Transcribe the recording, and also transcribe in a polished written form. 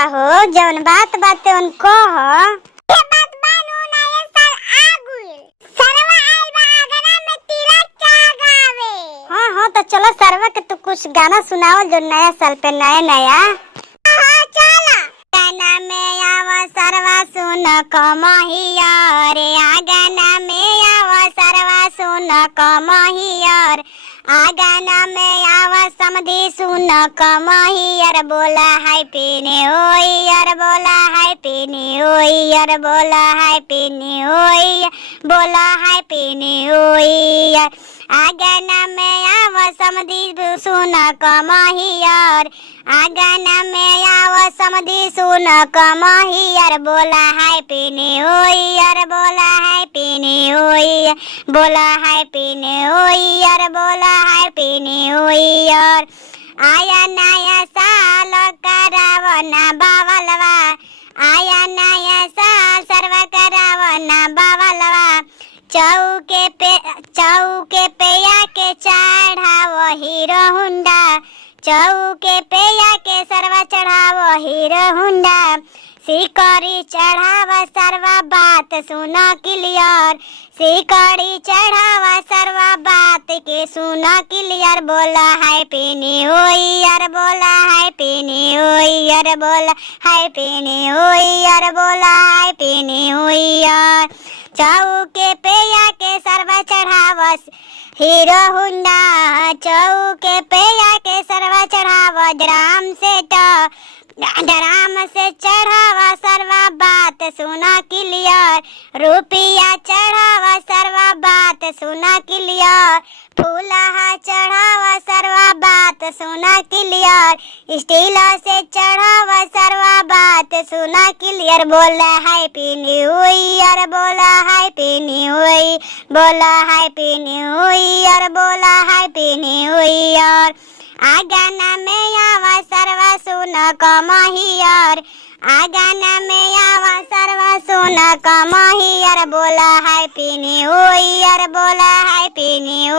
बा हो, जवन बात बाते उनको हो। ये बात बानू ना ये साल आगुल सरवा आइल बा आगना में तिलक चागावे। हाँ तो चलो सरवा के तू कुछ गाना सुनाओ जो नया साल पे नया। हाँ चला। गाना में आवा सरवा सुन कमहिया रे, आगाना में आवा सरवा सुन कमहियर, आगाना में आवा समधी सुन कमहियर, बोला हैप्पी न्यू ईयर, बोला हैप्पी न्यू ईयर, बोला हैप्पी न्यू ईयर, बोला हैप्पी न्यू ईयर। आगाना में आवा समधी सुन कमहियर, आगाना में आवा समधी सुन कमहियर, बोला हैप्पी न्यू ईयर, बोला हैप्पी न्यू ईयर, बोला हैप्पी न्यू ईयर, बोला हैप्पी न्यू ईयर। आया नया साल करावना बावलवा, आया नया साल सर्व करावना बावलवा, चौके पे आके चढ़ावो हीरो हुंडा, चौके पे आके सरवा चढ़ावो हीरो हुंडा, सिकड़ी चढ़ावा सरवा बात सुनो क्लियर, सिकड़ी चढ़ावा सरवा बात के सुनो क्लियर, बोला हैप्पी न्यू ईयर, बोला हैप्पी न्यू ईयर, बोला हैप्पी न्यू ईयर, बोला हैप्पी न्यू ईयर। चौके पे आके सरवा चढ़ावस हीरो हुंडा, चौके पे आके सरवा चढ़ावा ड्राम से चढ़ावा सरवा बात सुना क्लियर, रुपया चढ़ावा सरवा बात सुना क्लियर, फूलहा चढ़ावा सरवा बात सुना क्लियर, स्टील से चढ़ावा सरवा बात सुना क्लियर, बोला हैप्पी न्यू ईयर, बोला हैप्पी न्यू ईयर, बोला हैप्पी न्यू ईयर, बोला हैप्पी न्यू ईयर। आगाना में आवा सरवा सुन कमहियर, आगाना में आवा सरवा सुन कमहियर, बोला हैप्पी न्यू ईयर, बोला हैप्पी न्यू